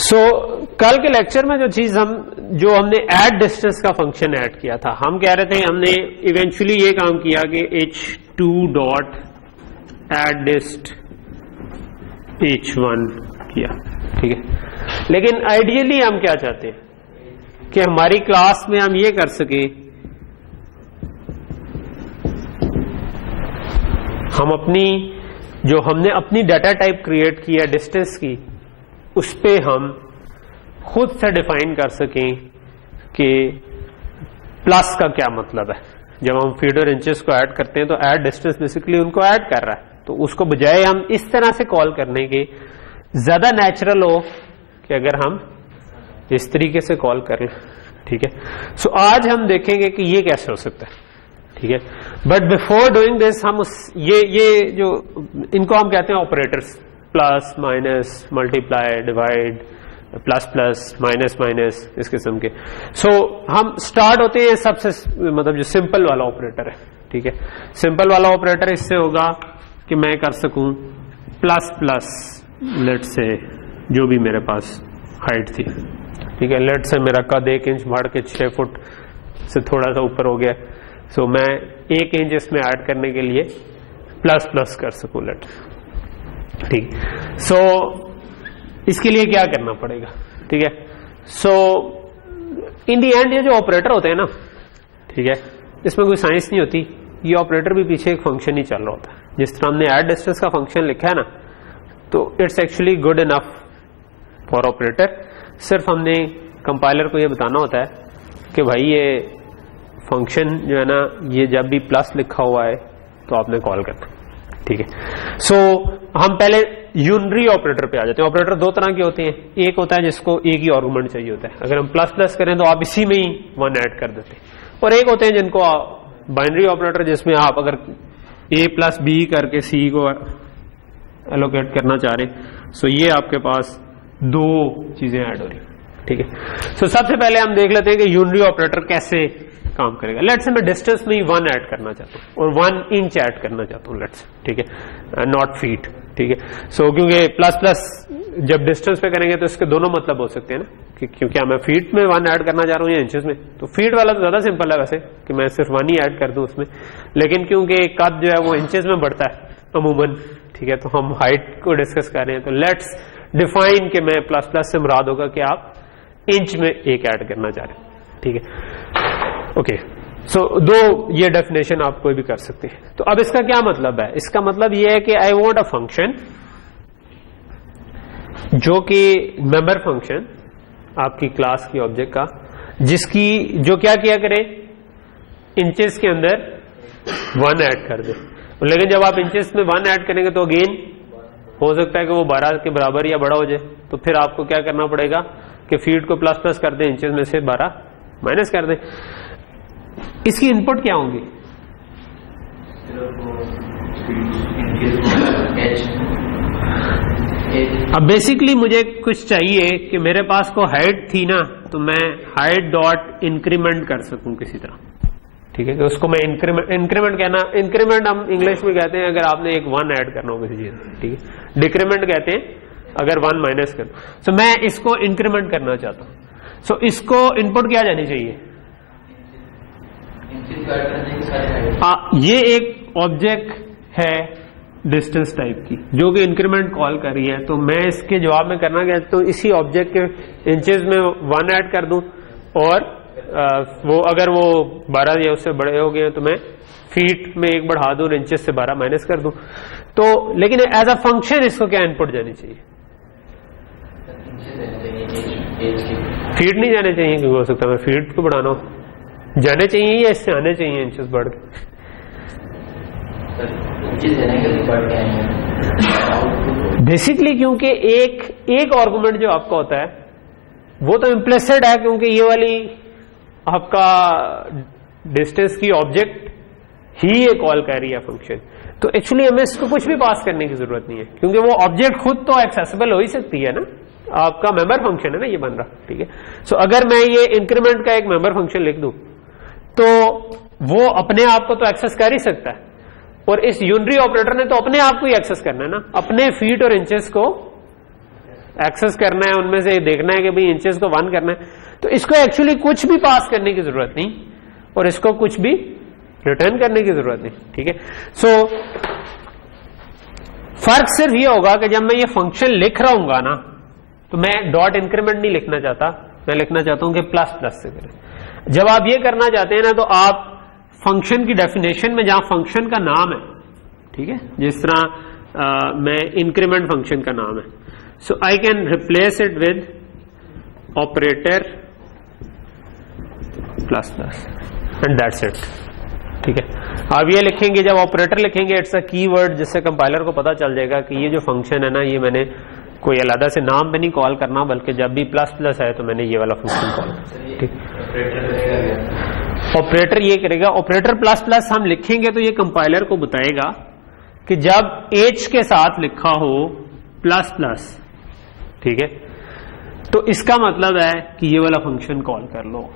कल के लेक्चर में जो हमने ऐड डिस्टेंस का फंक्शन ऐड किया था, हम कह रहे थे हमने इवेंचुअली ये काम किया कि h2 डॉट ऐड डिस्ट h1 किया, ठीक है। लेकिन आइडियली हम क्या चाहते हैं कि हमारी क्लास में हम ये कर सके, हम हमने अपनी डाटा टाइप क्रिएट की है डिस्टेंस की, उस पे हम खुद से डिफाइन कर सकें कि प्लस का क्या मतलब है। जब हम फीट और इंचेस को ऐड करते हैं तो ऐड डिस्टेंस बेसिकली उनको ऐड कर रहा है, तो उसको बजाय हम इस तरह से कॉल करने के ज्यादा नेचुरल हो कि अगर हम इस तरीके से कॉल कर लें, ठीक है। सो आज हम देखेंगे कि ये कैसे हो सकता है, ठीक है। बट बिफोर डूइंग दिस हम ये जो इनको हम कहते हैं operators, plus minus multiply divide plus plus minus minus, इस किस्म के। हम स्टार्ट होते हैं सबसे मतलब जो सिंपल वाला ऑपरेटर है, ठीक है। सिंपल वाला ऑपरेटर इससे होगा कि मैं कर सकूं प्लस प्लस, लेट से जो भी मेरे पास हाइट थी, ठीक है, लेट से मेरा कद 1 इंच बढ़ के 6 फुट से थोड़ा सा ऊपर हो गया, मैं 1 इंच इसमें ऐड करने के लिए प्लस प्लस कर सकूं, लेट, ठीक। इसके लिए क्या करना पड़ेगा, ठीक है। इन दी एंड ये जो ऑपरेटर होते हैं ना, ठीक है, इसमें कोई साइंस नहीं होती, ये ऑपरेटर भी पीछे एक फंक्शन ही चल रहा होता है। जिस तरह हमने ऐड डिस्टेंस का फंक्शन लिखा है ना, तो it's actually good enough for operator. सिर्फ हमने कंपाइलर को ये बताना होता है कि भाई ये फंक्शन जो है ना, ये जब भी प्लस लिखा हुआ है तो आपने कॉल करना, ठीक है। हम पहले यूनरी ऑपरेटर पे आ जाते हैं। ऑपरेटर दो तरह के होते हैं, एक होता है जिसको एक ही आर्गुमेंट चाहिए होता है, अगर हम प्लस प्लस करें तो आप इसी में ही 1 ऐड कर देते हैं, और एक होते हैं जिनको बाइनरी ऑपरेटर, जिसमें आप अगर a प्लस बी करके c को एलोकेट करना चाह रहे हैं, ये आपके पास 2 चीजें ऐड हो रही, ठीक है। सबसे पहले हम देख लेते हैं कि यूनरी ऑपरेटर कैसे काम करेगा। लेट्स से मैं डिस्टेंस में ही 1 ऐड करना चाहता हूं और 1 इंच ऐड करना चाहता हूं, लेट्स, ठीक है, नॉट फीट, ठीक है। क्योंकि प्लस प्लस जब डिस्टेंस पे करेंगे तो इसके दोनों मतलब हो सकते हैं ना, कि क्योंकि मैं फीट में 1 ऐड करना चाह रहा हूं या इंचेस में, तो फीट वाला तो ज्यादा सिंपल है वैसे कि मैं सिर्फ 1 ही ऐड कर दूं उसमें, लेकिन क्योंकि कद जो है वो इंचेस में बढ़ता है अमूमन, ठीक है, तो हम हाइट को डिस्कस कर रहे हैं, तो लेट्स डिफाइन कि मैं प्लस प्लस से मुराद होगा कि आप इंच में 1 ऐड करना चाह रहे हैं, ठीक है, ओके। 2 ये डेफिनेशन आप कोई भी कर सकते हैं। तो अब इसका क्या मतलब है? इसका मतलब ये है कि आई वांट अ फंक्शन जो कि मेंबर फंक्शन आपकी क्लास की ऑब्जेक्ट का, जो क्या किया करे, इंचेस के अंदर 1 ऐड कर दे। लेकिन जब आप इंचेस में 1 ऐड करेंगे तो अगेन हो सकता है कि वो 12 के बराबर या बड़ा हो जाए, तो फिर आपको क्या करना पड़ेगा कि फीट को प्लस प्लस कर दे, इंचेस में से 12 माइनस कर दे। इसकी इनपुट क्या होंगी? अब बेसिकली मुझे कुछ चाहिए कि मेरे पास को हाइट थी ना, तो मैं हाइट डॉट इंक्रीमेंट कर सकूं किसी तरह, ठीक है, कि उसको मैं इंक्रीमेंट कहना, इंक्रीमेंट हम इंग्लिश में कहते हैं अगर आपने एक 1 ऐड करना हो किसी चीज, ठीक है, डिक्रीमेंट कहते हैं अगर 1 माइनस कर। मैं इसको इंक्रीमेंट करना चाहता हूं, इसको इनपुट क्या जानी चाहिए? ये एक ऑब्जेक्ट है डिस्टेंस टाइप की जो कि इंक्रीमेंट कॉल कर रही है, तो मैं इसके जवाब में करना क्या, तो इसी ऑब्जेक्ट के इंचेस में 1 ऐड कर दूं, और वो अगर वो 12 या उससे बड़े हो गए तो मैं फीट में 1 बढ़ा दूं और इंचेस से 12 माइनस कर दूं। तो लेकिन एज अ फंक्शन इसको क्या इनपुट जानी चाहिए? फीट नहीं जाने चाहिए, क्योंकि हो सकता है मैं फीट को बढ़ाना हो, जाने चाहिए या इससे आने चाहिए इंचेस बढ़ के? बेसिकली क्योंकि एक आर्गुमेंट जो आपका होता है वो तो इम्प्लिसिट है, क्योंकि ये वाली आपका डिस्टेंस की ऑब्जेक्ट ही ये कॉल कर रही है फंक्शन, तो एक्चुअली हमें इसको कुछ भी पास करने की जरूरत नहीं है, क्योंकि वो ऑब्जेक्ट खुद तो एक्सेसिबल हो ही सकती है ना, आपका मेंबर फंक्शन है ना ये बन रहा, ठीक है। अगर मैं ये इंक्रीमेंट का एक मेंबर फंक्शन लिख दूं तो वो अपने आप को तो एक्सेस कर ही सकता है, और इस यूनरी ऑपरेटर ने तो अपने आप को ही एक्सेस करना है ना, अपने फीट और इंचेस को एक्सेस करना है, उनमें से देखना है कि भाई इंचेस को 1 करना है, तो इसको एक्चुअली कुछ भी पास करने की जरूरत नहीं और इसको कुछ भी रिटर्न करने की जरूरत नहीं, ठीक है। सो फर्क सिर्फ ये होगा कि जब मैं ये फंक्शन लिख रहा हूंगा ना, तो मैं डॉट इंक्रीमेंट नहीं लिखना चाहता, मैं लिखना चाहता हूं कि प्लस प्लस से करें। जब आप ये करना चाहते हैं ना, तो आप फंक्शन की डेफिनेशन में जहां फंक्शन का नाम है, ठीक है, जिस तरह मैं इंक्रीमेंट फंक्शन का नाम है, so I can replace it with operator plus plus and that's it, ठीक है। आप ये लिखेंगे, जब ऑपरेटर लिखेंगे इट्स अ कीवर्ड, जिससे कंपाइलर को पता चल जाएगा कि ये जो फंक्शन है ना, ये मैंने कोई अलग से नाम पे नहीं कॉल करना, बल्कि जब भी प्लस प्लस है तो मैंने ये वाला फंक्शन कॉल करना, ठीक। ऑपरेटर ये करेगा, ऑपरेटर प्लस प्लस हम लिखेंगे तो ये कंपाइलर को बताएगा कि जब एच के साथ लिखा हो प्लस प्लस, ठीक है, तो इसका मतलब है कि ये वाला फंक्शन कॉल कर लो,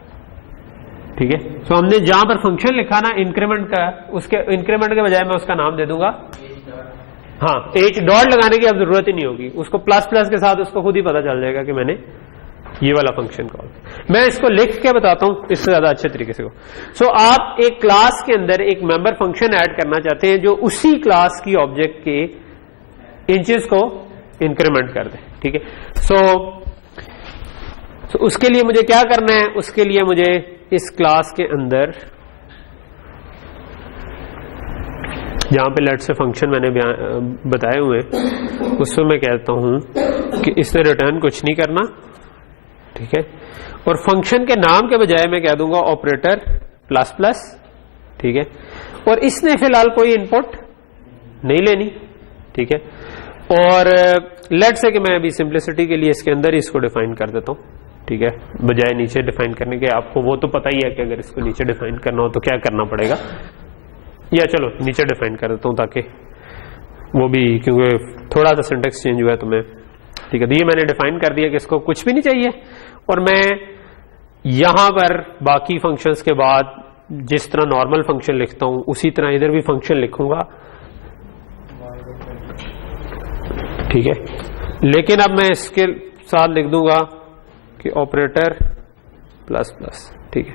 ठीक है। सो हमने जहां पर फंक्शन लिखा ना इंक्रीमेंट का, उसके इंक्रीमेंट के बजाय मैं उसका नाम दे दूंगा, हाँ, एच डॉट लगाने की अब जरूरत ही नहीं होगी, उसको प्लस प्लस के साथ उसको खुद ही पता चल जाएगा कि मैंने ये वाला फंक्शन कॉल। मैं इसको लिख के बताता हूं इससे ज्यादा अच्छे तरीके से। सो आप एक क्लास के अंदर एक मेंबर फंक्शन ऐड करना चाहते हैं जो उसी क्लास की ऑब्जेक्ट के इंचेस को इंक्रीमेंट कर दे, ठीक है। सो उसके लिए मुझे क्या करना है, उसके लिए मुझे इस क्लास के अंदर जहां पे लेट से फंक्शन मैंने बताए हुए, उसमें मैं कहता हूं कि इसने रिटर्न कुछ नहीं करना, ठीक है, और फंक्शन के नाम के बजाय मैं कह दूंगा ऑपरेटर प्लस प्लस, ठीक है, और इसने फिलहाल कोई इनपुट नहीं लेनी, ठीक है। और लेट से कि मैं अभी सिंप्लिसिटी के लिए इसके अंदर ही इसको डिफाइन कर देता हूं, ठीक है, बजाय नीचे डिफाइन करने के। आपको वो तो पता ही है कि अगर इसको नीचे डिफाइन करना हो तो क्या करना पड़ेगा, या चलो नीचे डिफाइन कर देता हूं ताकि वो भी, क्योंकि थोड़ा सा सिंटेक्स चेंज हुआ है तो मैं, ठीक है, तो ये मैंने डिफाइन कर दिया कि इसको कुछ भी नहीं चाहिए, और मैं यहां पर बाकी फंक्शंस के बाद जिस तरह नॉर्मल फंक्शन लिखता हूं उसी तरह इधर भी फंक्शन लिखूंगा, ठीक है। लेकिन अब मैं इसके साथ लिख दूंगा कि ऑपरेटर प्लस प्लस, ठीक है,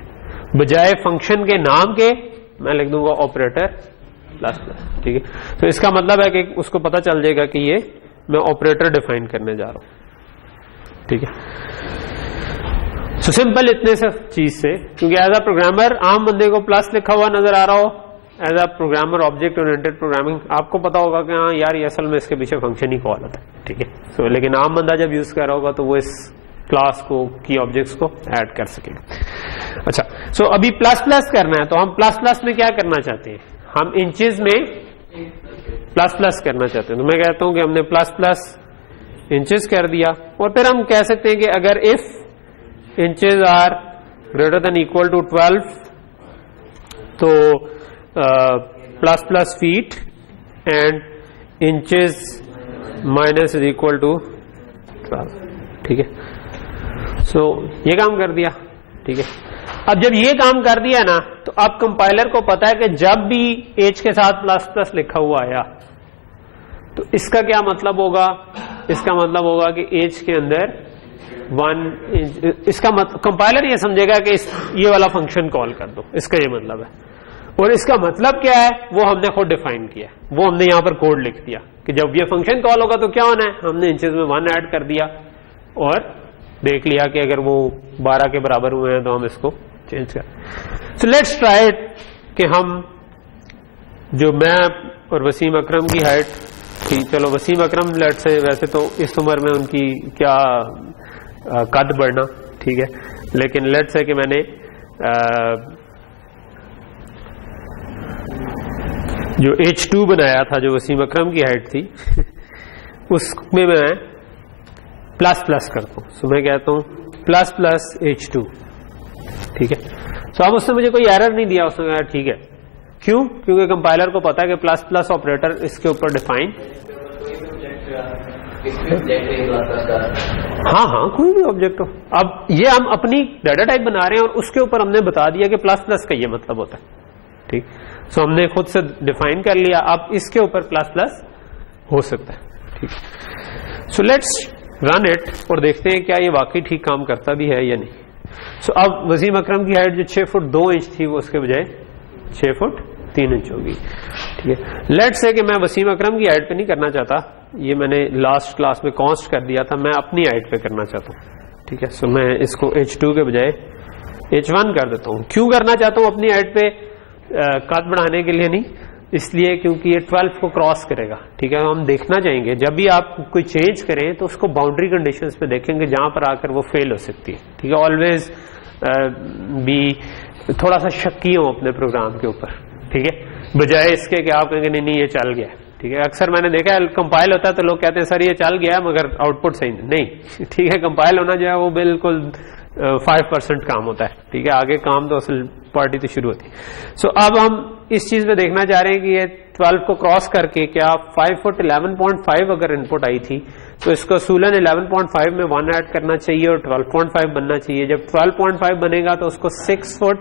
बजाय फंक्शन के नाम के मैं लिख दूंगा ऑपरेटर प्लस प्लस, ठीक है। तो इसका मतलब है कि उसको पता चल जाएगा कि ये मैं ऑपरेटर डिफाइन करने जा रहा हूं, ठीक है। सो सिंपल इतने से चीज से, क्योंकि एज अ प्रोग्रामर आम बंदे को प्लस लिखा हुआ नजर आ रहा हो, as a programmer object oriented programming आपको पता होगा कि हाँ यार ये असल में इसके पीछे फंक्शन ही कॉल होता है, ठीक है। सो लेकिन आम बंदा जब यूज कर रहा होगा तो वो इस क्लास को की ऑब्जेक्ट्स को ऐड कर सकेगा। अच्छा, सो अभी प्लस प्लस करना है, तो हम प्लस प्लस में क्या करना चाहते हैं, हम इंचेस में प्लस प्लस करना चाहते हैं, तो मैं कहता हूं कि हमने प्लस प्लस इंचेस कर दिया, और फिर हम कह सकते हैं कि अगर if inches are greater than equal to 12 तो plus plus feet and inches minus is equal to 12, ठीक है। सो ये काम कर दिया, ठीक है। अब जब ये काम कर दिया ना, तो अब कंपाइलर को पता है कि जब भी एच के साथ प्लस प्लस लिखा हुआ आया तो इसका क्या मतलब होगा, इसका मतलब होगा कि एच के अंदर 1, इसका कंपाइलर ये समझेगा कि ये वाला फंक्शन कॉल कर दो, इसका ये मतलब है। और इसका मतलब क्या है वो हमने खुद डिफाइन किया, वो हमने यहां पर कोड लिख दिया कि जब ये फंक्शन कॉल होगा तो क्या होना है, हमने इंचेस में 1 ऐड कर दिया और देख लिया कि अगर वो 12 के बराबर हुए हैं तो हम इसको चेंज कर। सो लेट्स ट्राई इट कि हम जो मैं और वसीम अकरम की हाइट थी, चलो वसीम अकरम लेट से, वैसे तो इस उम्र में उनकी क्या कद बढ़ना, ठीक है, लेकिन लेट से कि मैंने जो H2 बनाया था जो वसीम अकरम की हाइट थी उसमें मैं प्लस प्लस करता हूं, सो मैं कहता हूं प्लस प्लस H2, ठीक है। सो अब उसने मुझे कोई एरर नहीं दिया, उसने कहा ठीक है, क्यों, क्योंकि कंपाइलर को पता है कि प्लस प्लस ऑपरेटर इसके ऊपर डिफाइन, हाँ हाँ कोई भी ऑब्जेक्ट हो। अब ये हम अपनी डाटा टाइप बना रहे हैं और उसके ऊपर हमने बता दिया कि प्लस प्लस का ये मतलब होता है, ठीक। सो हमने खुद से डिफाइन कर लिया, अब इसके ऊपर प्लस प्लस हो सकता है, ठीक। सो लेट्स रन इट और देखते हैं क्या ये वाकई ठीक काम करता भी है या नहीं। सो अब वसीम अकरम की हाइट जो 6 फुट 2 इंच थी वो उसके बजाय 6 फुट 3 इंच होगी। ठीक है, लेट्स से कि मैं वसीम अकरम की हाइट पे नहीं करना चाहता, ये मैंने लास्ट क्लास में कॉन्स्ट कर दिया था, मैं अपनी हाइट पे करना चाहता हूँ। ठीक है, सो मैं इसको H2 के बजाय H1 कर देता हूँ। क्यों करना चाहता हूँ अपनी हाइट पे? कद बढ़ाने के लिए नहीं, इसलिए क्योंकि ये 12 को क्रॉस करेगा। ठीक है, हम देखना चाहेंगे जब भी आप कोई चेंज करें तो उसको बाउंड्री कंडीशंस पे देखेंगे जहां पर आकर वो फेल हो सकती है। ठीक है, ऑलवेज भी थोड़ा सा शक्की हो अपने प्रोग्राम के ऊपर। ठीक है, बजाय इसके कि आप कहेंगे नहीं ये चल गया। ठीक है, अक्सर मैंने देखा है कंपाइल होता है तो लोग कहते हैं सर ये चल गया मगर आउटपुट सही नहीं। ठीक है, कंपाइल होना जो है वो बिल्कुल 5% काम होता है। ठीक है, आगे काम तो असल पार्टी तो शुरू होती है। सो अब हम इस चीज में देखना चाह रहे हैं कि ये 12 को क्रॉस करके क्या 5 फुट 11.5 अगर इनपुट आई थी तो इसको सूलन 11.5 में 1 ऐड करना चाहिए और 12.5 बनना चाहिए। जब 12.5 बनेगा तो उसको 6 फुट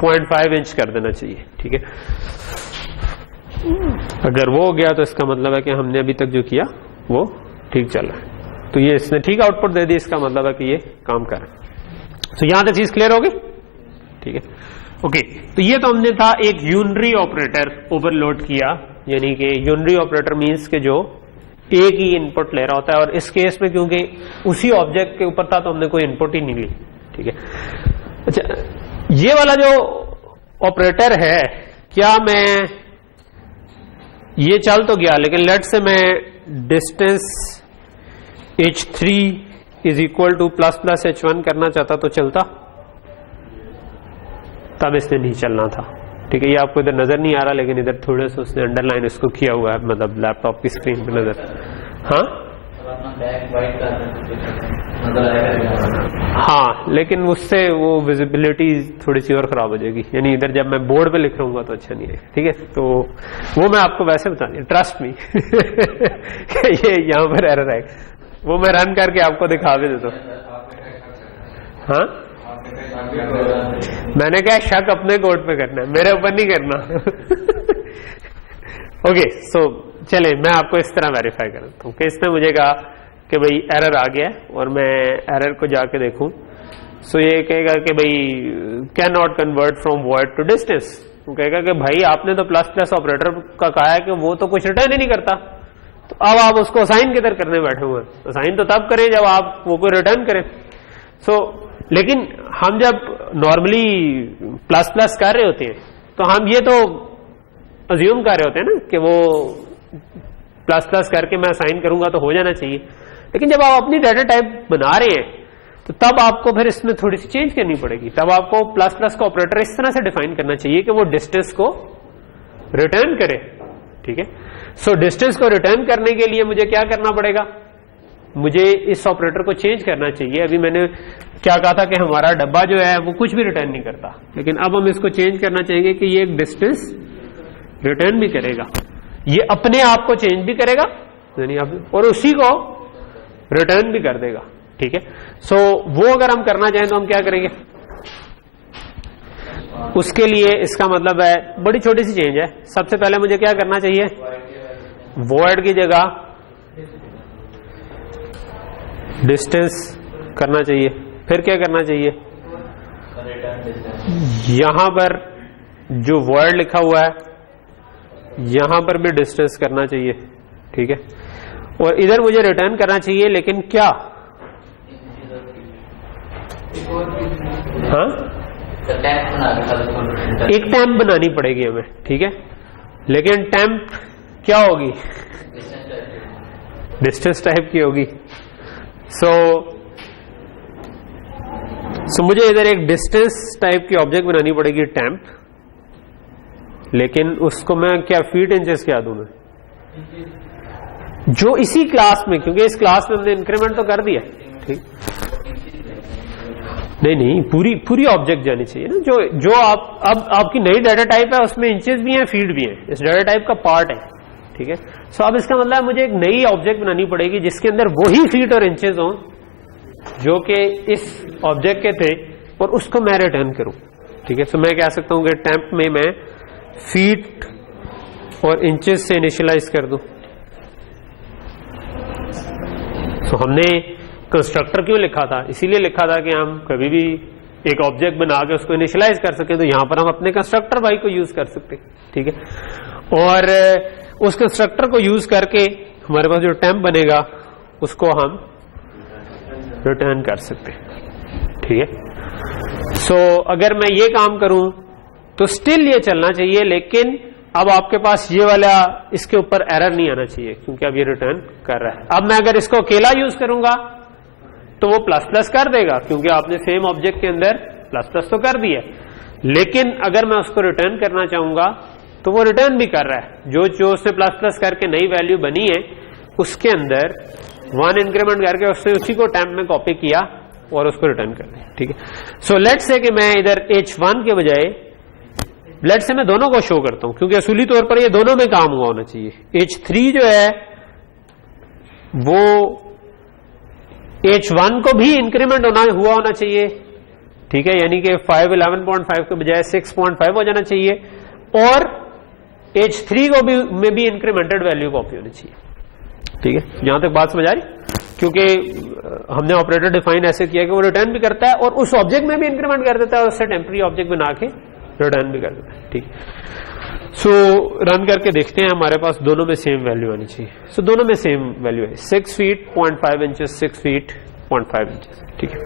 0.5 इंच कर देना चाहिए। ठीक है, अगर वो हो गया तो इसका मतलब है कि हमने अभी तक जो किया वो ठीक चल रहा है। तो ये इसने ठीक आउटपुट दे दी, इसका मतलब है कि ये काम कर रहा है। तो यहां तक चीज क्लियर होगी। ठीक है, ओके, तो ये तो हमने था एक यूनरी ऑपरेटर ओवरलोड किया, यानी कि यूनरी ऑपरेटर मींस के जो एक ही इनपुट ले रहा होता है, और इस केस में क्योंकि उसी ऑब्जेक्ट के ऊपर था तो हमने कोई इनपुट ही नहीं ली। ठीक है, अच्छा, ये वाला जो ऑपरेटर है, क्या मैं ये चल तो गया, लेकिन लेट से मैं distance H3 is equal two plus plus H1 करना चाहता तो चलता? तब इसने नहीं चलना था। ठीक है, ये आपको इधर नजर नहीं आ रहा, लेकिन इधर थोड़े से उसने अंडरलाइन इसको किया हुआ है, मतलब लैपटॉप की स्क्रीन पे नजर। हाँ, लेकिन उससे वो विजिबिलिटी थोड़ी सी और खराब हो जाएगी, यानी इधर जब मैं बोर्ड पे लिख रहूंगा तो अच्छा नहीं है। ठीक है, तो वो मैं आपको वैसे बता दिया, ट्रस्ट मी। ये यहाँ पर एरर है, वो मैं रन करके आपको दिखा भी देता हूँ। हाँ, मैंने क्या शक अपने कोड पे करना है, मेरे ऊपर नहीं करना। ओके, सो चले मैं आपको इस तरह वेरीफाई करता हूँ कि इसने मुझे कहा कि भाई एरर आ गया और मैं एरर को जाके देखूं। सो ये कहेगा कि भाई can not convert from void to distance. वो कहेगा कि भाई आपने तो प्लस प्लस ऑपरेटर का कहा है कि वो तो कुछ रिटर्न ही नहीं करता, तो अब आप उसको असाइन किधर करने बैठे हुए हैं? असाइन तो तब करें जब आप वो कोई रिटर्न करें। सो लेकिन हम जब नॉर्मली प्लस प्लस कर रहे होते हैं तो हम ये तो अज्यूम कर रहे होते हैं ना कि वो प्लस प्लस करके मैं असाइन करूंगा तो हो जाना चाहिए। लेकिन जब आप अपनी डाटा टाइप बना रहे हैं तो तब आपको फिर इसमें थोड़ी सी चेंज करनी पड़ेगी। तब आपको प्लस प्लस का ऑपरेटर इस तरह से डिफाइन करना चाहिए कि वो डिस्टेंस को रिटर्न करे। ठीक है, सो डिस्टेंस को रिटर्न करने के लिए मुझे क्या करना पड़ेगा? मुझे इस ऑपरेटर को चेंज करना चाहिए। अभी मैंने क्या कहा था कि हमारा डब्बा जो है वो कुछ भी रिटर्न नहीं करता, लेकिन अब हम इसको चेंज करना चाहेंगे कि ये एक डिस्टेंस रिटर्न भी करेगा, ये अपने आप को चेंज भी करेगा और उसी को रिटर्न भी कर देगा। ठीक है, सो वो अगर हम करना चाहें तो हम क्या करेंगे? उसके लिए इसका मतलब है बड़ी छोटी सी चेंज है। सबसे पहले मुझे क्या करना चाहिए? वॉइड की जगह डिस्टेंस करना चाहिए। फिर क्या करना चाहिए? यहां पर जो वॉइड लिखा हुआ है यहां पर भी डिस्टेंस करना चाहिए। ठीक है, और इधर मुझे रिटर्न करना चाहिए, लेकिन क्या? हाँ, एक टैम्प बनानी पड़ेगी हमें। ठीक है, लेकिन टैम्प क्या होगी? डिस्टेंस टाइप की होगी। सो मुझे इधर एक डिस्टेंस टाइप की ऑब्जेक्ट बनानी पड़ेगी टैम्प, लेकिन उसको मैं क्या फीट इंचेस क्या दूं मैं? जो इसी क्लास में, क्योंकि इस क्लास में हमने इंक्रीमेंट तो कर दिया। ठीक, नहीं पूरी ऑब्जेक्ट जानी चाहिए ना। जो आप अब आपकी नई डाटा टाइप है उसमें इंचेस भी हैं, फीट भी हैं, इस डाटा टाइप का पार्ट है। ठीक है, सो अब इसका मतलब मुझे एक नई ऑब्जेक्ट बनानी पड़ेगी जिसके अंदर वही फीट और इंचेस हों जो कि इस ऑब्जेक्ट के थे, और उसको मैं रिटर्न करूं। ठीक है, सो मैं कह सकता हूं कि टैम्प में मैं फीट और इंचेस से इनिशियलाइज कर दूं। सो हमने कंस्ट्रक्टर क्यों लिखा था? इसीलिए लिखा था कि हम कभी भी एक ऑब्जेक्ट बना के उसको इनिशियलाइज कर सके, तो यहां पर हम अपने कंस्ट्रक्टर भाई को यूज कर सकते, ठीक है। और उस कंस्ट्रक्टर को यूज करके हमारे पास जो टेम्प बनेगा उसको हम रिटर्न कर सकते, ठीक है। सो अगर मैं ये काम करूं तो स्टिल ये चलना चाहिए, लेकिन अब आपके पास ये वाला इसके ऊपर एरर नहीं आना चाहिए, क्योंकि अब ये रिटर्न कर रहा है। अब मैं अगर इसको अकेला यूज करूंगा तो वो प्लस प्लस कर देगा, क्योंकि आपने सेम ऑब्जेक्ट के अंदर प्लस प्लस तो कर दिया। लेकिन अगर मैं उसको रिटर्न करना चाहूंगा तो वो रिटर्न भी कर रहा है। जो उसने प्लस प्लस करके नई वैल्यू बनी है उसके अंदर 1 इंक्रीमेंट करके उसने उसी को टेम्प में कॉपी किया और उसको रिटर्न कर दिया, ठीक है। सो लेट्स से कि मैं इधर H1 के बजाय लेट्स से मैं दोनों को शो करता हूं, क्योंकि असूली तौर पर ये दोनों में काम हुआ होना चाहिए। H3 जो है वो H1 को भी इंक्रीमेंट हुआ होना चाहिए, ठीक है, यानी कि 5 11.5 के बजाय 6.5 हो जाना चाहिए, और H3 को भी में भी इंक्रीमेंटेड वैल्यू कॉपी होनी चाहिए, ठीक है। यहां तक बात समझ आ रही? क्योंकि हमने ऑपरेटर डिफाइन ऐसे किया कि वो रिटर्न भी करता है और उस ऑब्जेक्ट में भी इंक्रीमेंट कर देता है और उससे टेम्पररी ऑब्जेक्ट बना के रिटर्न भी कर देता है, ठीक। सो रन करके देखते हैं, हमारे पास दोनों में सेम वैल्यू आनी चाहिए। सो दोनों में सेम वैल्यू है, 6 फीट 0.5 इंचेस, 6 फीट 0.5 इंचेस, ठीक है,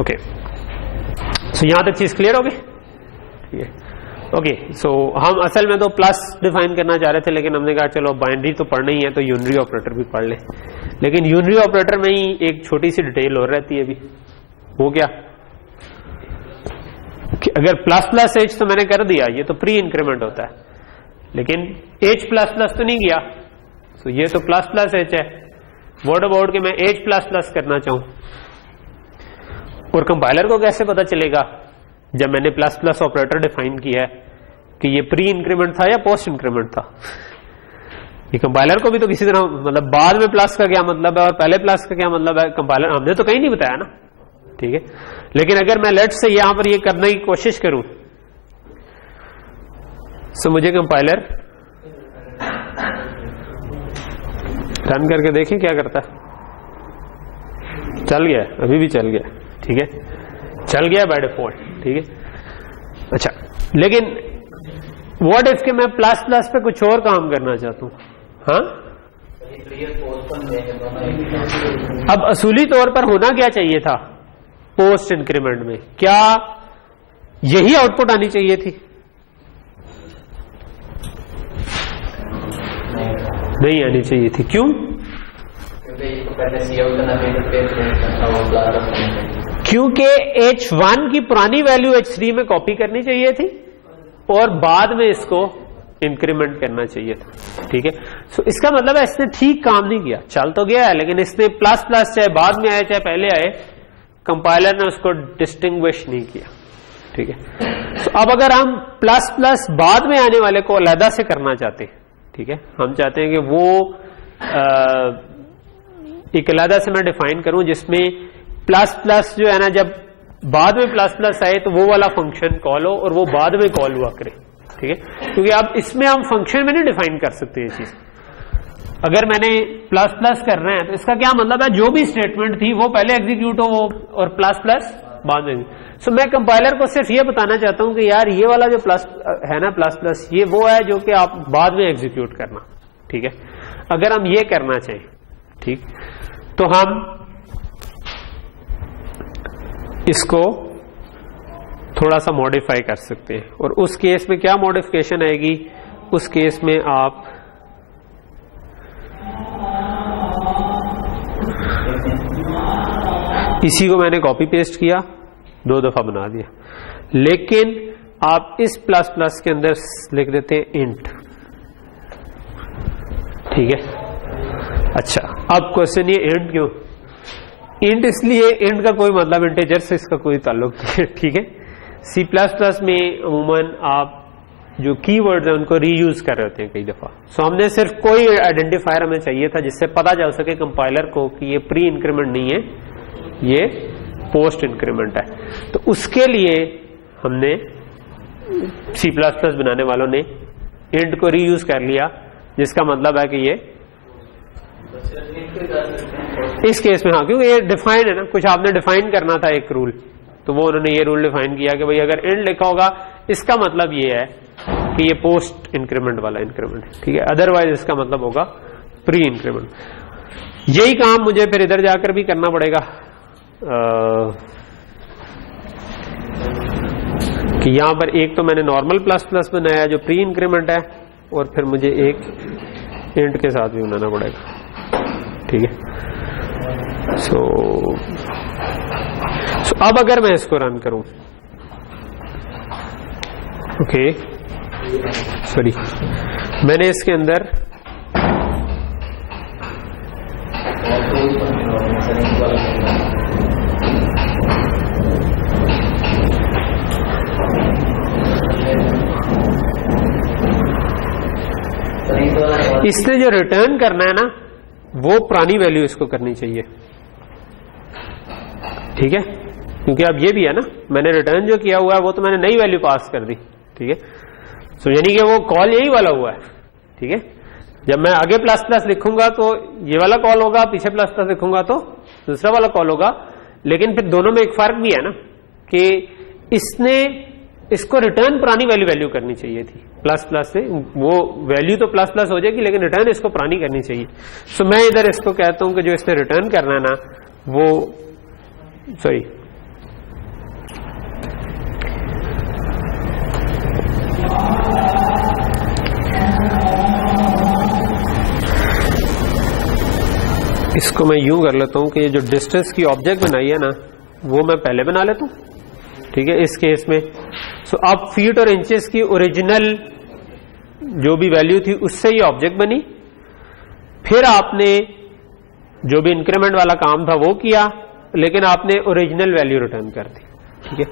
ओके। सो यहां तक चीज क्लियर होगी, ठीक है, ओके। सो हम असल में तो प्लस डिफाइन करना चाह रहे थे, लेकिन हमने कहा चलो बाइनरी तो पढ़ना ही है तो यूनरी ऑपरेटर भी पढ़ लें। लेकिन यूनरी ऑपरेटर में ही एक छोटी सी डिटेल और रहती है अभी, वो क्या कि अगर प्लस प्लस एच तो मैंने कर दिया, ये तो प्री इंक्रीमेंट होता है, लेकिन एच प्लस प्लस तो नहीं किया, तो ये तो प्लस प्लस एच है। व्हाट अबाउट कि मैं एच प्लस प्लस करना चाहूं, और कंपाइलर को कैसे पता चलेगा जब मैंने प्लस प्लस ऑपरेटर डिफाइन किया है कि ये प्री इंक्रीमेंट था या पोस्ट इंक्रीमेंट था? ये कंपाइलर को भी तो किसी तरह, मतलब बाद में प्लस का क्या मतलब है और पहले प्लस का क्या मतलब है, कंपाइलर हमने तो कहीं नहीं बताया ना, ठीक है। लेकिन अगर मैं लेट्स से यहां पर ये करने की कोशिश करूं, सो मुझे कंपाइलर रन करके देखें क्या करता है। चल गया, अभी भी चल गया, ठीक है, चल गया बाय डिफॉल्ट, ठीक है। अच्छा, लेकिन व्हाट इफ के मैं प्लस प्लस पे कुछ और काम करना चाहता हूं? हाँ, अब असूली तौर पर होना क्या चाहिए था पोस्ट इंक्रीमेंट में? क्या यही आउटपुट आनी चाहिए थी? नहीं आनी चाहिए थी। क्यों? क्योंकि H1 की पुरानी वैल्यू H3 में कॉपी करनी चाहिए थी और बाद में इसको इंक्रीमेंट करना चाहिए था, ठीक है। सो इसका मतलब है इसने ठीक काम नहीं किया, चल तो गया है, लेकिन इसने प्लस प्लस चाहे बाद में आए चाहे पहले आए, कंपाइलर ने उसको डिस्टिंग्विश नहीं किया, ठीक है। सो अब अगर हम प्लस प्लस बाद में आने वाले को अलहदा से करना चाहते हैं, ठीक है, हम चाहते हैं कि वो एक अलहदा से मैं डिफाइन करूं जिसमें प्लस प्लस जो है ना, जब बाद में प्लस प्लस आए तो वो वाला फंक्शन कॉल हो और वो बाद में कॉल हुआ करे, ठीक है। क्योंकि अब इसमें हम फंक्शन में नहीं डिफाइन कर सकते ये चीज। अगर मैंने प्लस प्लस करना है तो इसका क्या मतलब है, जो भी स्टेटमेंट थी वो पहले एग्जीक्यूट हो और प्लस प्लस बाद में। सो मैं कंपाइलर को सिर्फ ये बताना चाहता हूं कि यार ये वाला जो प्लस है ना, प्लस प्लस, ये वो है जो कि आप बाद में एग्जीक्यूट करना, ठीक है। अगर हम ये करना चाहें, ठीक, तो हम इसको थोड़ा सा मॉडिफाई कर सकते हैं। और उस केस में क्या मॉडिफिकेशन आएगी? उस केस में आप इसी को मैंने कॉपी पेस्ट किया, 2 दफा बना दिया, लेकिन आप इस प्लस प्लस के अंदर लिख देते हैं इंट, ठीक है। अच्छा, अब क्वेश्चन ये इंट क्यों? इंट इसलिए, इंट का कोई मतलब इंटीजर से इसका कोई ताल्लुक नहीं है, ठीक है। सी प्लस प्लस में अमूमन आप जो कीवर्ड्स हैं उनको रीयूज कर रहे होते हैं कई दफा। सो हमने सिर्फ कोई आइडेंटिफायर हमें चाहिए था जिससे पता चल सके कंपाइलर को कि ये प्री इंक्रीमेंट नहीं है, ये पोस्ट इंक्रीमेंट है। तो उसके लिए हमने सी प्लस प्लस बनाने वालों ने इंट को रीयूज कर लिया, जिसका मतलब है कि ये इस केस में हाँ, क्योंकि ये डिफाइंड है ना, कुछ आपने डिफाइन करना था एक रूल, तो वो उन्होंने ये रूल डिफाइन किया कि भाई अगर एंड लिखा होगा इसका मतलब ये है कि ये पोस्ट इंक्रीमेंट वाला इंक्रीमेंट, ठीक है, अदरवाइज इसका मतलब होगा प्री इंक्रीमेंट। यही काम मुझे फिर इधर जाकर भी करना पड़ेगा कि यहां पर एक तो मैंने नॉर्मल प्लस प्लस बनाया जो प्री इंक्रीमेंट है, और फिर मुझे एक इंट के साथ भी बनाना पड़ेगा, ठीक है। सो अब अगर मैं इसको रन करूं, ओके सॉरी, मैंने इसके अंदर इसने जो रिटर्न करना है ना वो पुरानी वैल्यू इसको करनी चाहिए, ठीक है, क्योंकि अब ये भी है ना, मैंने रिटर्न जो किया हुआ है वो तो मैंने नई वैल्यू पास कर दी, ठीक है। सो यानी कि वो कॉल यही वाला हुआ है, ठीक है। जब मैं आगे प्लस प्लस लिखूंगा तो ये वाला कॉल होगा, पीछे प्लस प्लस लिखूंगा तो दूसरा वाला कॉल होगा, लेकिन फिर दोनों में एक फर्क भी है ना कि इसने इसको रिटर्न पुरानी वैल्यू करनी चाहिए थी प्लस प्लस से, वो वैल्यू तो प्लस प्लस हो जाएगी लेकिन रिटर्न इसको पुरानी करनी चाहिए। सो मैं इधर इसको कहता हूं कि जो इसने रिटर्न करना है ना वो सॉरी इसको मैं यूं कर लेता हूं कि ये जो डिस्टेंस की ऑब्जेक्ट बनाई है ना वो मैं पहले बना लेता हूं, ठीक है, इस केस में। सो अब फीट और इंचेस की ओरिजिनल जो भी वैल्यू थी उससे ये ऑब्जेक्ट बनी, फिर आपने जो भी इंक्रीमेंट वाला काम था वो किया, लेकिन आपने ओरिजिनल वैल्यू रिटर्न कर दी, ठीक है।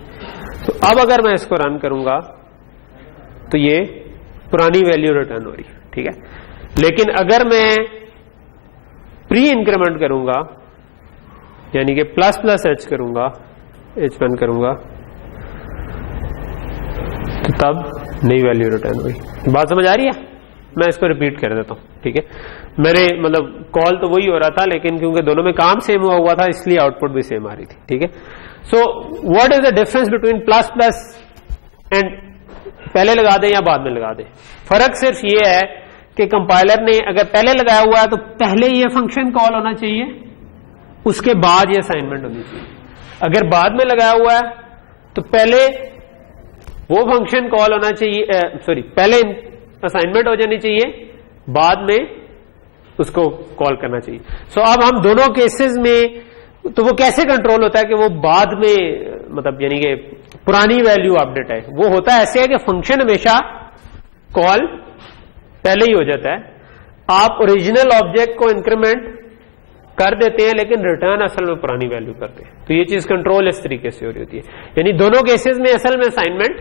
तो अब अगर मैं इसको रन करूंगा तो ये पुरानी वैल्यू रिटर्न हो रही है, ठीक है। लेकिन अगर मैं प्री इंक्रीमेंट करूंगा यानी कि प्लस प्लस एच करूंगा, एच वन करूंगा, तो तब नई वैल्यू रिटर्न हुई। बात समझ आ रही है? मैं इसको रिपीट कर देता हूं, ठीक है। मेरे मतलब कॉल तो वही हो रहा था, लेकिन क्योंकि दोनों में काम सेम हुआ था इसलिए आउटपुट भी सेम आ रही थी, ठीक है। So what is the difference between plus plus and पहले लगा दें या बाद में लगा दें? फर्क सिर्फ ये है कि कंपाइलर ने अगर पहले लगाया हुआ है तो पहले ये फंक्शन कॉल होना चाहिए, उसके बाद ये असाइनमेंट होनी चाहिए। अगर बाद में लगाया हुआ है तो पहले वो फंक्शन कॉल होना चाहिए, सॉरी पहले असाइनमेंट हो जानी चाहिए, बाद में उसको कॉल करना चाहिए। सो अब हम दोनों केसेस में तो वो कैसे कंट्रोल होता है कि वो बाद में मतलब यानी कि पुरानी वैल्यू अपडेट है, वो होता है ऐसे है कि फंक्शन हमेशा कॉल पहले ही हो जाता है, आप ओरिजिनल ऑब्जेक्ट को इंक्रीमेंट कर देते हैं लेकिन रिटर्न असल में पुरानी वैल्यू करते हैं। तो ये चीज कंट्रोल इस तरीके से हो रही होती है, यानी दोनों केसेस में असल में असाइनमेंट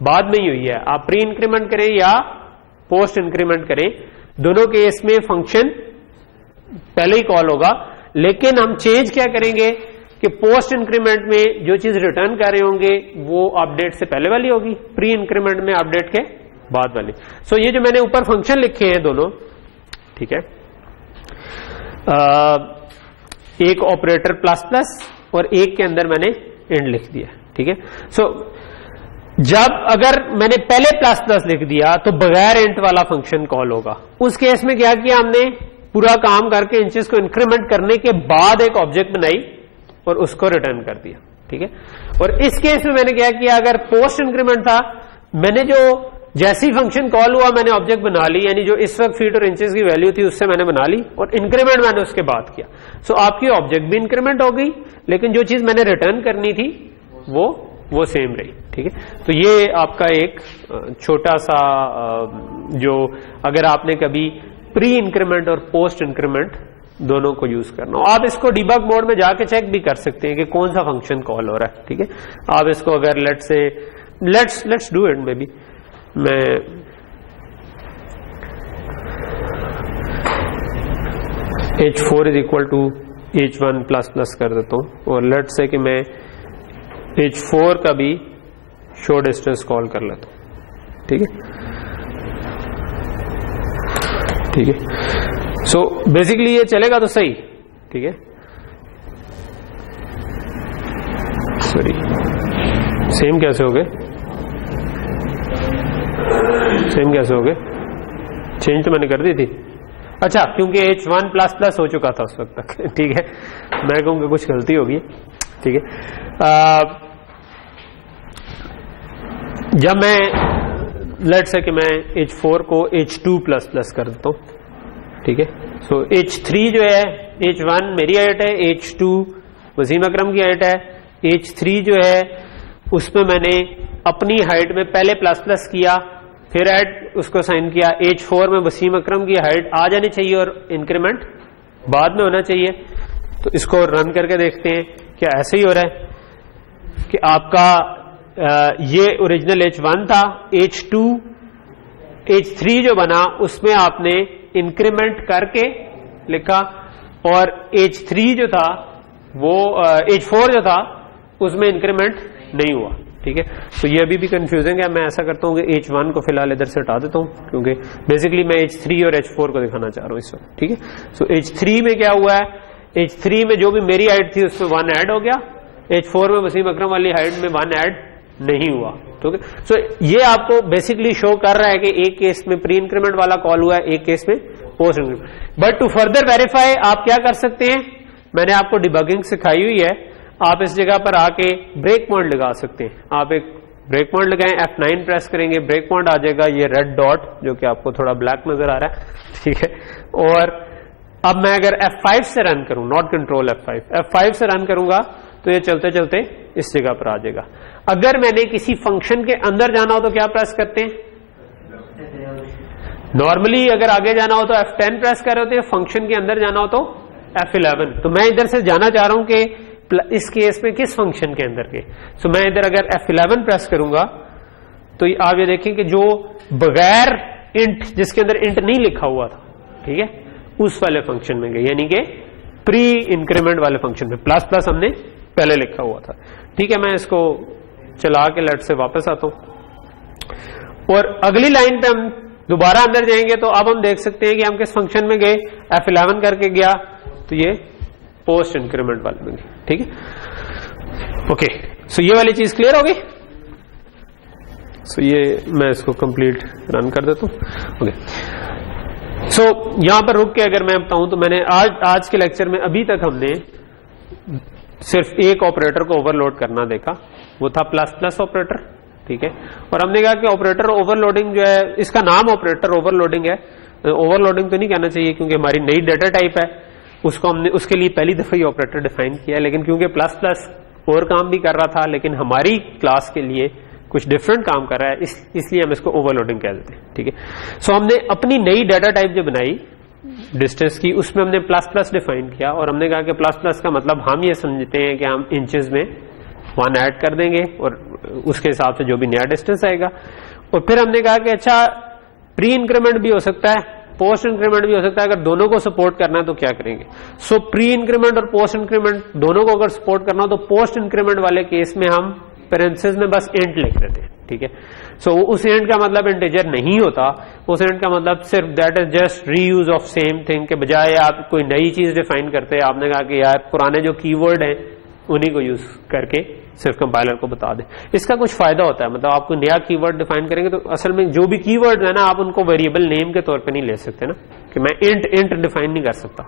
बाद में ही हुई है, आप प्री इंक्रीमेंट करें या पोस्ट इंक्रीमेंट करें, दोनों केस में फंक्शन पहले ही कॉल होगा। लेकिन हम चेंज क्या करेंगे कि पोस्ट इंक्रीमेंट में जो चीज रिटर्न कर रहे होंगे वो अपडेट से पहले वाली होगी, प्री इंक्रीमेंट में अपडेट के बाद वाली। सो ये जो मैंने ऊपर फंक्शन लिखे हैं दोनों, ठीक है, एक ऑपरेटर प्लस प्लस और एक के अंदर मैंने एंड लिख दिया, ठीक है। सो जब अगर मैंने पहले प्लस प्लस लिख दिया तो बगैर एंट वाला फंक्शन कॉल होगा। उस केस में क्या किया हमने, पूरा काम करके इंचेस को इंक्रीमेंट करने के बाद एक ऑब्जेक्ट बनाई और उसको रिटर्न कर दिया, ठीक है। और इस केस में मैंने क्या किया, अगर पोस्ट इंक्रीमेंट था मैंने जो जैसे ही फंक्शन कॉल हुआ मैंने ऑब्जेक्ट बना ली, यानी जो इस वक्त फीट और इंचेस की वैल्यू थी उससे मैंने बना ली और इंक्रीमेंट मैंने उसके बाद किया। सो आपकी ऑब्जेक्ट भी इंक्रीमेंट हो गई लेकिन जो चीज मैंने रिटर्न करनी थी वो सेम रही, ठीक है। तो ये आपका एक छोटा सा जो अगर आपने कभी प्री इंक्रीमेंट और पोस्ट इंक्रीमेंट दोनों को यूज करना हो, आप इसको डिबग मोड में जाके चेक भी कर सकते हैं कि कौन सा फंक्शन कॉल हो रहा है, ठीक है। आप इसको अगर let's do it, maybe मैं h4 is equal to h1 plus plus कर देता हूं और लेट्स से कि मैं h4 का भी शो डिस्टेंस कॉल कर लेता हूं, ठीक है, ठीक है। सो बेसिकली ये चलेगा तो सही, ठीक है, सॉरी सेम कैसे हो गए, सेम कैसे हो गए, चेंज तो मैंने कर दी थी। अच्छा, क्योंकि H1 प्लस प्लस हो चुका था उस वक्त तक, ठीक है, मैं कहूँगा कुछ गलती होगी, ठीक है। जब मैं लेट से कि मैं H4 को H2 प्लस प्लस कर देता हूँ, ठीक है, सो H3 जो है, H1 मेरी हाइट है, H2 वसीम अकरम की हाइट है, H3 जो है उसमें मैंने अपनी हाइट में पहले प्लस प्लस किया, फिर ऐड उसको साइन किया, H4 में वसीम अकरम की हाइट आ जानी चाहिए और इंक्रीमेंट बाद में होना चाहिए। तो इसको रन करके देखते हैं क्या ऐसे ही हो रहा है कि आपका ये ओरिजिनल H1 था, H2 H3 जो बना उसमें आपने इंक्रीमेंट करके लिखा, और H3 जो था वो H4 जो था उसमें इंक्रीमेंट नहीं हुआ, ठीक है। तो ये अभी भी कंफ्यूजिंग है, मैं ऐसा करता हूँ कि H1 को फिलहाल इधर से हटा देता हूँ, क्योंकि बेसिकली मैं H3 और H4 को दिखाना चाह रहा हूँ इस वक्त, ठीक है। सो H3 में क्या हुआ है, H3 में जो भी मेरी हाइट थी उसमें 1 ऐड हो गया, H4 में वसीम अकरम वाली हाइट में 1 ऐड नहीं हुआ, ठीक है। सो ये आपको बेसिकली शो कर रहा है कि एक केस में प्री इंक्रीमेंट वाला कॉल हुआ है, एक केस में post increment. But to further verify आप क्या कर सकते हैं, मैंने आपको डिबगिंग सिखाई हुई है, आप इस जगह पर आके ब्रेक पॉइंट लगा सकते हैं। आप एक ब्रेक पॉइंट लगाएं, F9 प्रेस करेंगे, ब्रेक पॉइंट आ जाएगा, ये रेड डॉट जो कि आपको थोड़ा ब्लैक नजर आ रहा है, ठीक है। और अब मैं अगर F5 से रन करूं, नॉट कंट्रोल F5 से रन करूंगा तो ये चलते चलते इस जगह पर आ जाएगा। अगर मैंने किसी फंक्शन के अंदर जाना हो तो क्या प्रेस करते हैं, नॉर्मली अगर आगे जाना हो तो F10 प्रेस कर रहे होते हैं, फंक्शन के अंदर जाना हो तो F11। तो मैं इधर से जाना चाह रहा हूं कि इस केस में किस फंक्शन के अंदर के, सो मैं इधर अगर F11 प्रेस करूंगा तो आप ये देखें कि जो बगैर इंट, जिसके अंदर इंट नहीं लिखा हुआ था, ठीक है, उस वाले फंक्शन में गए, यानी कि प्री इंक्रीमेंट वाले फंक्शन में प्लस प्लस हमने पहले लिखा हुआ था, ठीक है। मैं इसको चला के लेट से वापस आता हूं और अगली लाइन पे हम दोबारा अंदर जाएंगे तो अब हम देख सकते हैं कि हम किस फंक्शन में गए, F11 करके गया तो ये पोस्ट इंक्रीमेंट वाले में गए, ठीक है। ओके, सो ये वाली चीज क्लियर होगी। सो ये मैं इसको कंप्लीट रन कर देता हूं। ओके, सो यहां पर रुक के अगर मैं बताऊं तो मैंने आज के लेक्चर में अभी तक हमने सिर्फ एक ऑपरेटर को ओवरलोड करना देखा, वो था प्लस प्लस ऑपरेटर, ठीक है। और हमने कहा कि ऑपरेटर ओवरलोडिंग जो है, इसका नाम ऑपरेटर ओवरलोडिंग है, ओवरलोडिंग तो नहीं कहना चाहिए क्योंकि हमारी नई डाटा टाइप है, उसको हमने उसके लिए पहली दफा ही ऑपरेटर डिफाइन किया, लेकिन क्योंकि प्लस प्लस और काम भी कर रहा था लेकिन हमारी क्लास के लिए कुछ डिफरेंट काम कर रहा है, इसलिए हम इसको ओवरलोडिंग कह देते हैं, ठीक है। सो हमने अपनी नई डाटा टाइप जो बनाई डिस्टेंस की, उसमें हमने प्लस प्लस डिफाइन किया और हमने कहा कि प्लस प्लस का मतलब हम ये समझते हैं कि हम इंचेस में 1 ऐड कर देंगे और उसके हिसाब से जो भी नया डिस्टेंस आएगा। और फिर हमने कहा कि अच्छा प्री इंक्रीमेंट भी हो सकता है, पोस्ट इंक्रीमेंट भी हो सकता है, अगर दोनों को सपोर्ट करना है तो क्या करेंगे। सो प्री इंक्रीमेंट और पोस्ट इंक्रीमेंट दोनों को अगर सपोर्ट करना हो तो पोस्ट इंक्रीमेंट वाले केस में हम पेरेंथेसिस में बस इंट लिख देते हैं, ठीक है। सो उस इंट का मतलब इंटीजर नहीं होता, उस इंट का मतलब सिर्फ that is just reuse of same thing के बजाय आप कोई नई चीज डिफाइन करते हैं, आपने कहा कि यार पुराने जो कीवर्ड हैं उन्हीं को यूज करके सिर्फ कंपाइलर को बता दें। इसका कुछ फायदा होता है, मतलब आप कोई नया कीवर्ड डिफाइन करेंगे तो असल में जो भी कीवर्ड है ना, आप उनको वेरिएबल नेम के तौर पे नहीं ले सकते ना, कि मैं इंट डिफाइन नहीं कर सकता,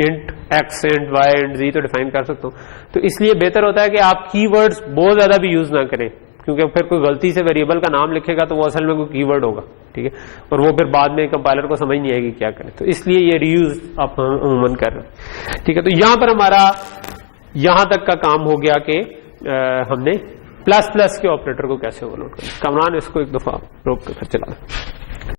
int x int y int z तो डिफाइन कर सकता हूं। तो इसलिए बेहतर होता है कि आप कीवर्ड्स बहुत ज्यादा भी यूज ना करें, क्योंकि फिर कोई गलती से वेरिएबल का नाम लिखेगा तो वो असल में कोई कीवर्ड होगा, ठीक है, और वो फिर बाद में कंपाइलर को समझ नहीं आएगी क्या करें। तो इसलिए ये रीयूज आप अमूमन कर रहे हैं, ठीक है। तो यहां पर हमारा यहां तक का काम हो गया कि हमने प्लस प्लस के ऑपरेटर को कैसे ओवरलोड करें। कमरान इसको एक दफा रोक कर चला